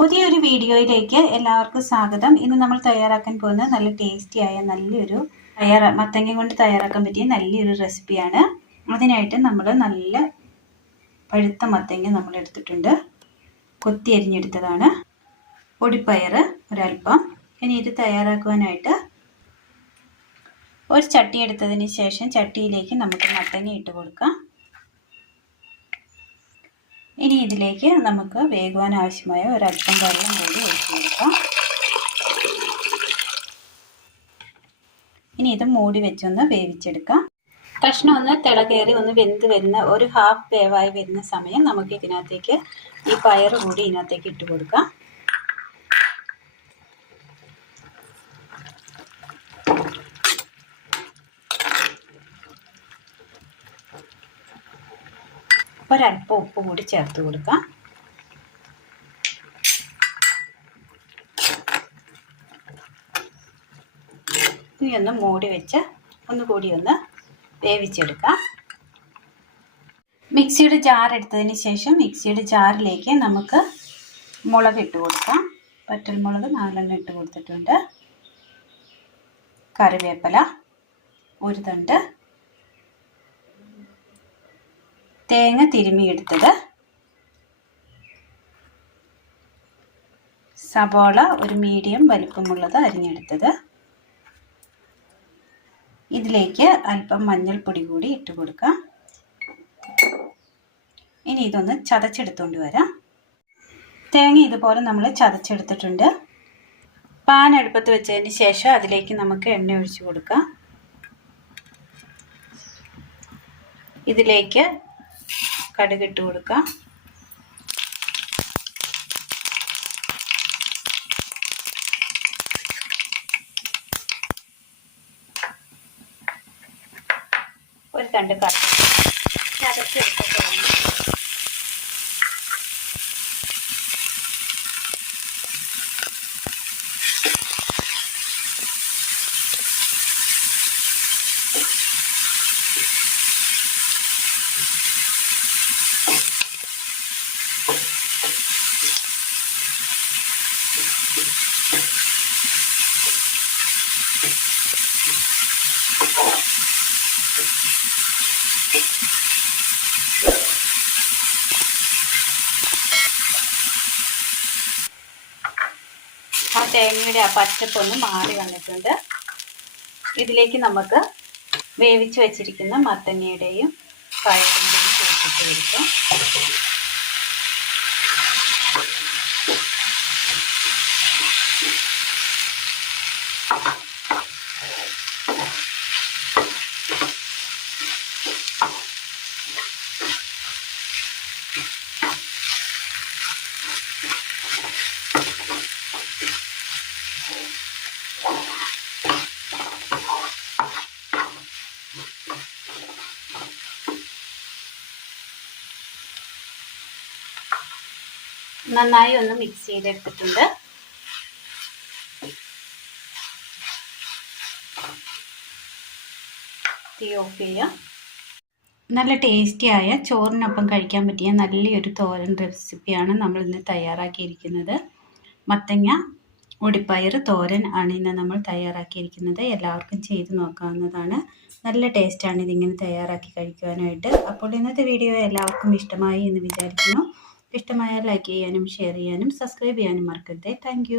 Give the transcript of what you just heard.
പുതിയൊരു വീഡിയോയിലേക്ക് എല്ലാവർക്കും സ്വാഗതം. ഇന്ന് നമ്മൾ തയ്യാറാക്കാൻ പോകുന്ന നല്ല ടേസ്റ്റിയായ നല്ലൊരു മത്തങ്ങ കൊണ്ട് തയ്യാറാക്കാൻ പറ്റിയ നല്ലൊരു റെസിപ്പിയാണ്. അതിനായിട്ട് നമ്മൾ നല്ല പഴുത്ത മത്തങ്ങ നമ്മൾ എടുത്തിട്ടുണ്ട്, കൊത്തി അരിഞ്ഞെടുത്തതാണ്. പൊടിപ്പയർ ഒരൽപ്പം. ഇനി ഇത് തയ്യാറാക്കുവാനായിട്ട് ഒരു ചട്ടി എടുത്തതിന് ശേഷം ചട്ടിയിലേക്ക് നമുക്ക് മത്തങ്ങ ഇട്ട് കൊടുക്കാം. ഇനി ഇതിലേക്ക് നമുക്ക് വേകുവാൻ ആവശ്യമായ ഒരല്പം വെള്ളം കൂടി ഒഴിച്ചു കൊടുക്കാം. ഇനി ഇത് മൂടി വെച്ചൊന്ന് വേവിച്ചെടുക്കാം. കഷ്ണം ഒന്ന് തിളകേറി ഒന്ന് വെന്ത് വരുന്ന ഒരു ഹാഫ് വേവായി വരുന്ന സമയം നമുക്ക് ഇതിനകത്തേക്ക് ഈ പയർ കൂടി ഇതിനകത്തേക്ക് ഇട്ട് കൊടുക്കാം. ഒരല്പം ഉപ്പ് കൂടി ചേർത്ത് കൊടുക്കാം. ഇനി ഒന്ന് മൂടി വെച്ച് ഒന്നുകൂടി ഒന്ന് വേവിച്ചെടുക്കാം. മിക്സിയുടെ ജാർ എടുത്തതിന് ശേഷം മിക്സിയുടെ ജാറിലേക്ക് നമുക്ക് മുളക് ഇട്ട് കൊടുക്കാം. വറ്റൽമുളക് 4 ഇട്ട് കൊടുത്തിട്ടുണ്ട്. കറിവേപ്പില ഒരു തണ്ട്, തേങ്ങ തിരുമ്മിയെടുത്തത്, സബോള ഒരു മീഡിയം വലിപ്പമുള്ളത് അരിഞ്ഞെടുത്തത്. ഇതിലേക്ക് അല്പം മഞ്ഞൾപ്പൊടി കൂടി ഇട്ട് കൊടുക്കാം. ഇനി ഇതൊന്ന് ചതച്ചെടുത്തുകൊണ്ട് വരാം. തേങ്ങ ഇതുപോലെ നമ്മൾ ചതച്ചെടുത്തിട്ടുണ്ട്. പാൻ അടുപ്പത്ത് വെച്ചതിന് ശേഷം അതിലേക്ക് നമുക്ക് എണ്ണ ഒഴിച്ചു കൊടുക്കാം. ഇതിലേക്ക് കടുക് ഇട്ട് കൊടുക്കാം. ഒരു തണ്ട് ചതച്ചെടുത്തിട്ട് ആ തേങ്ങയുടെ ആ പച്ചപ്പൊന്ന് മാറി വന്നിട്ടുണ്ട്. ഇതിലേക്ക് നമുക്ക് വേവിച്ച് വെച്ചിരിക്കുന്ന മത്തങ്ങയുടെയും പയറിൻ്റെയും ചേർത്തിട്ട് കൊടുക്കാം. നന്നായി ഒന്ന് മിക്സ് ചെയ്തെടുത്തിട്ടുണ്ട്. തീ ഓഫ് ചെയ്യാം. നല്ല ടേസ്റ്റിയായ ചോറിനൊപ്പം കഴിക്കാൻ പറ്റിയ നല്ലൊരു തോരൻ റെസിപ്പിയാണ് നമ്മൾ ഇന്ന് തയ്യാറാക്കിയിരിക്കുന്നത്. മത്തങ്ങ പൊടിപ്പയർ തോരൻ ആണ് ഇന്ന് നമ്മൾ തയ്യാറാക്കിയിരിക്കുന്നത്. എല്ലാവർക്കും ചെയ്ത് നോക്കാവുന്നതാണ്. നല്ല ടേസ്റ്റാണ് ഇതിങ്ങനെ തയ്യാറാക്കി കഴിക്കുവാനായിട്ട്. അപ്പോൾ ഇന്നത്തെ വീഡിയോ എല്ലാവർക്കും ഇഷ്ടമായി എന്ന് വിചാരിക്കുന്നു. ഇഷ്ടമായാൽ ലൈക്ക് ചെയ്യാനും ഷെയർ ചെയ്യാനും സബ്സ്ക്രൈബ് ചെയ്യാനും മറക്കരുത്. താങ്ക്